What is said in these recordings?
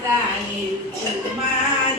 ચોમાસાની ઋતુમાં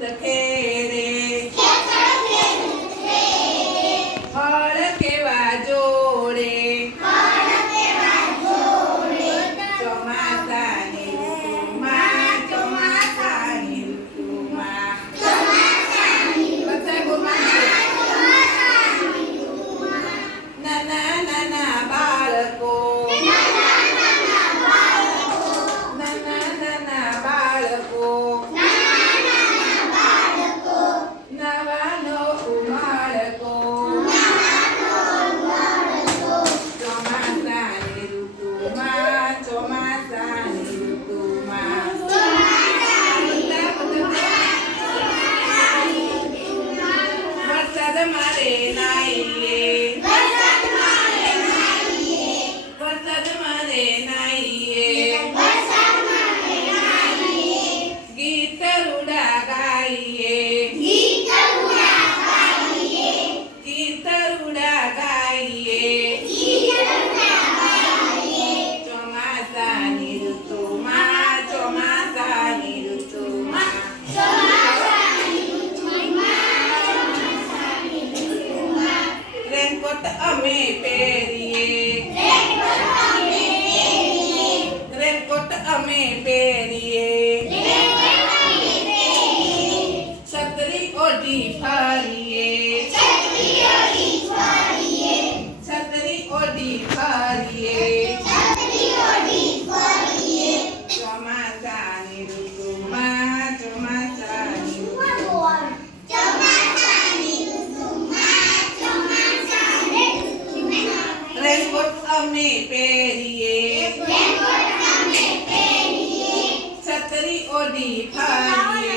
the फाड़िए छतरी ओढ़ी फाड़िए ચોમાસાની ઋતુમાં ચોમાસાની ઋતુમાં રેનકોટ અમે પહેરીએ છત્રી ઓઢી ફાડીએ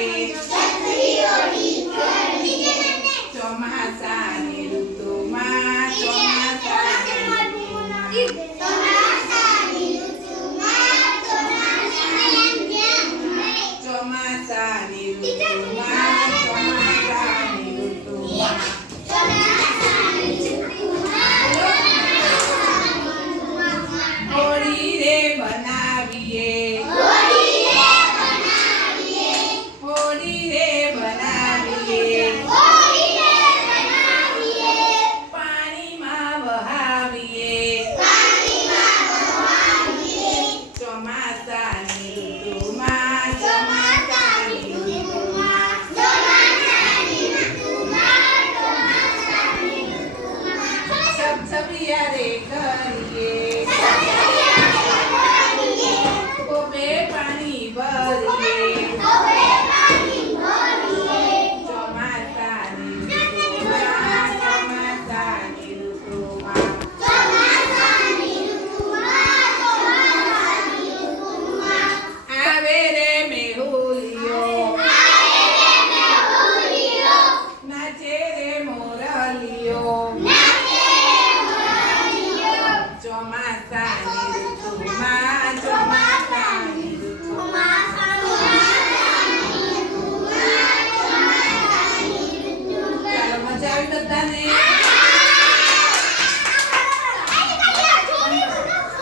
Tomasa, મોરાલીઓ